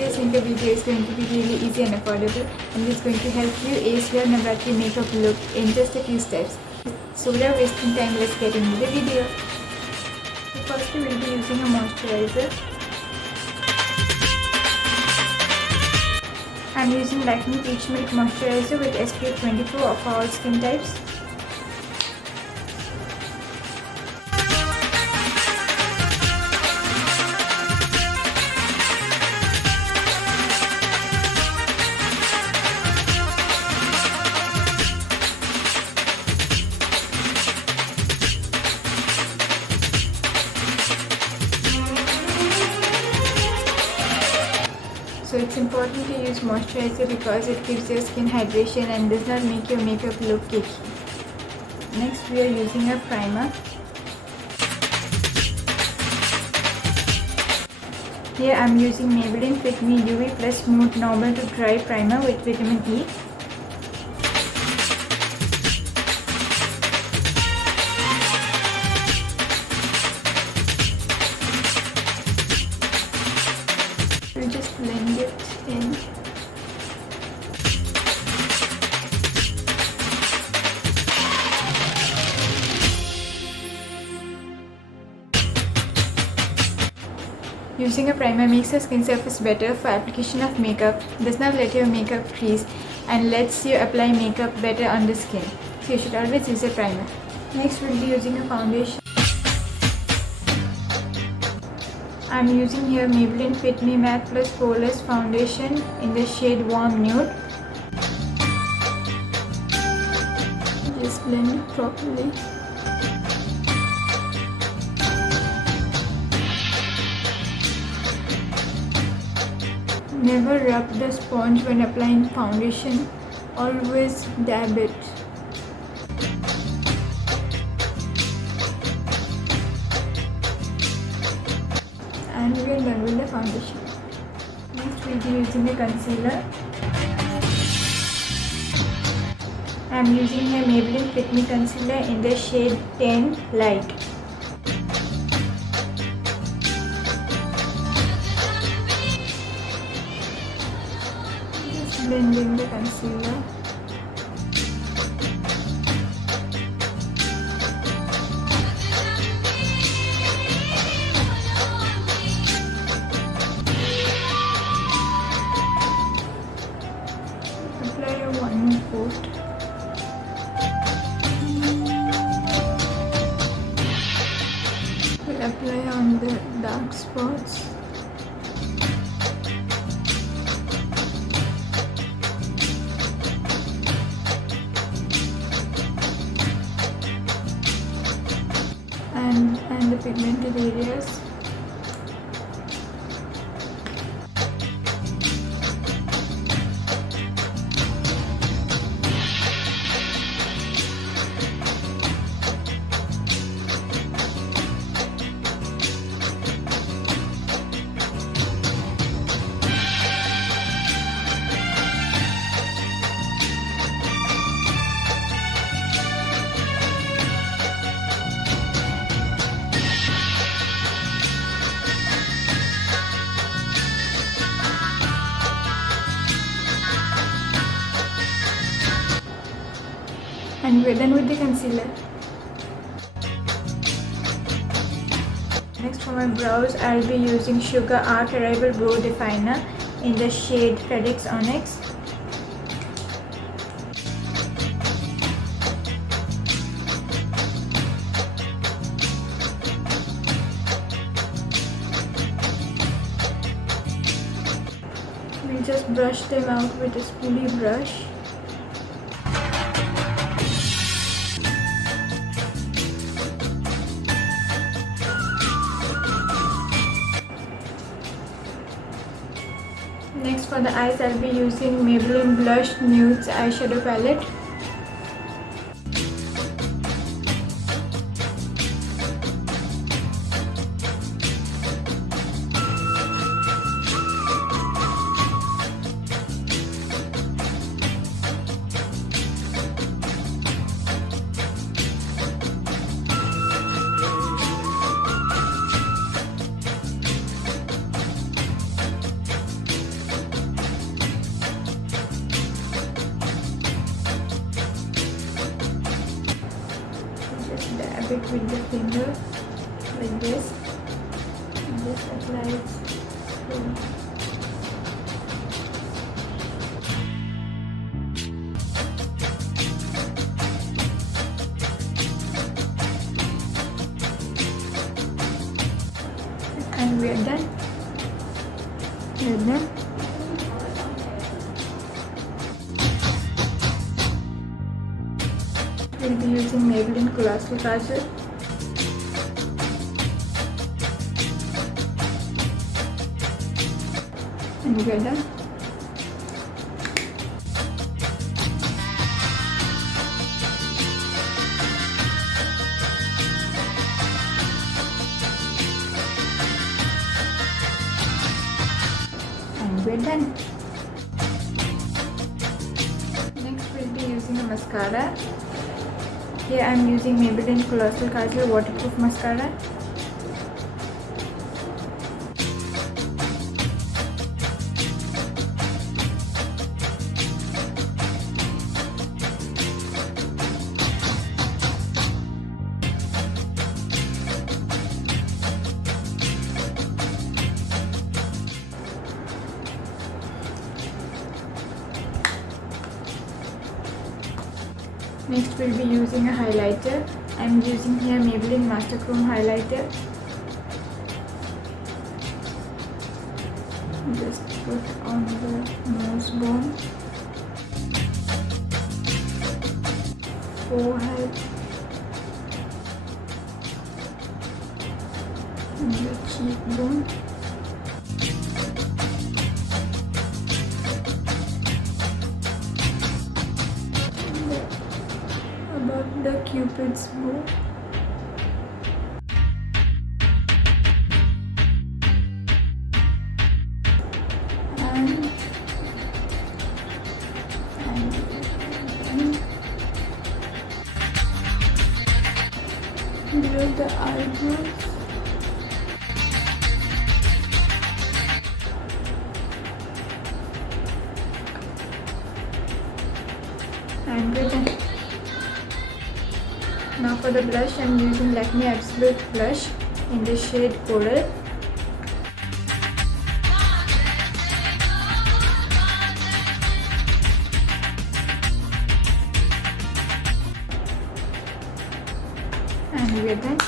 Today's skincare video is going to be really easy and affordable, and it's going to help you ace your Navratri makeup look in just a few steps. So without wasting time, let's get into the video. So first we will be using a moisturizer. I'm using Lakme Peach Milk Moisturizer with SPF 24 for all skin types. So it's important to use moisturizer because it gives your skin hydration and does not make your makeup look cakey. Next we are using a primer. Here I'm using Maybelline Fit Me UV Plus Smooth Normal to Dry Primer with Vitamin E. We'll just blend it in. Using a primer makes your skin surface better for application of makeup, does not let your makeup crease, and lets you apply makeup better on the skin. So you should always use a primer. Next we'll be using a foundation. I'm using here Maybelline Fit Me Matte Plus Poreless Foundation in the shade Warm Nude. Just blend it properly. Never rub the sponge when applying foundation, always dab it. And we are done with the foundation. Next we'll be using a concealer. I am using here Maybelline Fit Me Concealer in the shade 10 Light. Just blending the concealer. Apply a one more coat. We'll apply on the dark spots. And the pigmented areas. And we're done with the concealer. Next for my brows, I'll be using Sugar Art Arrival Brow Definer in the shade FedEx Onyx. We just brush them out with a spoolie brush. Next for the eyes, I'll be using Maybelline Blush Nudes eyeshadow palette. just dab it with the finger like this and just apply it slowly. And we are done. We are done. We'll be using Maybelline Colossal Kajal. And we are done. And we're done. Next we'll be using a mascara. Here I am using Maybelline Colossal Kajal waterproof mascara. Next we'll be using a highlighter. I am using here Maybelline Master Chrome highlighter. Just put on the nose bone, forehead, and the cheekbone. Above the Cupid's bow. And below the eyebrows. And we're done. Now for the blush, I am using Lakme Absolute Blush in the shade Coral. And we are done.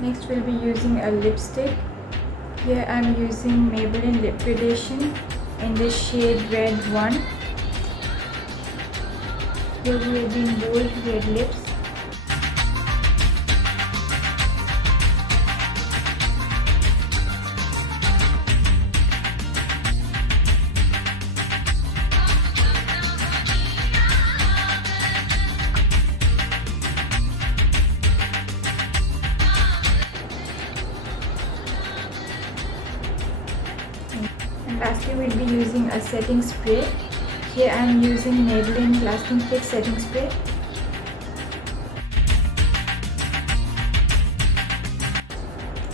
Next we'll be using a lipstick. Here I am using Maybelline Liquidation in the shade Red 1. Here we are doing bold red lips. And lastly we'll be using a setting spray. Here I am using Maybelline Lasting Fix Setting Spray.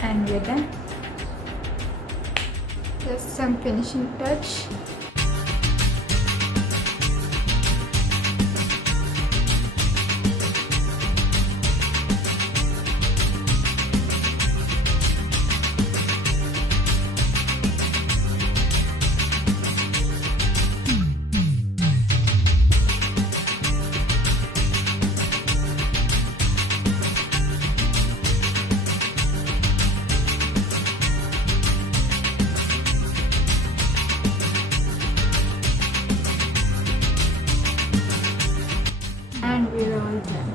And we are done. Just some finishing touch. And we're all done.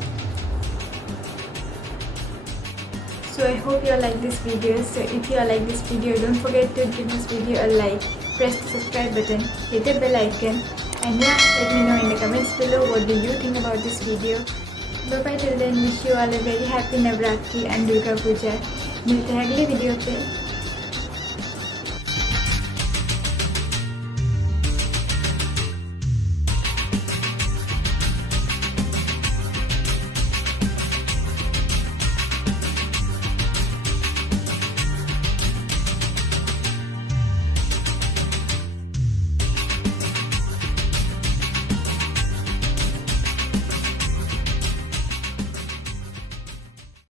So I hope you all like this video. So if you all like this video, don't forget to give this video a like, press the subscribe button, hit the bell icon, and yeah, let me know in the comments below what do you think about this video. Bye bye till then, wish you all a very happy Navratri and Durga Puja. मिलते हैं अगले video पे.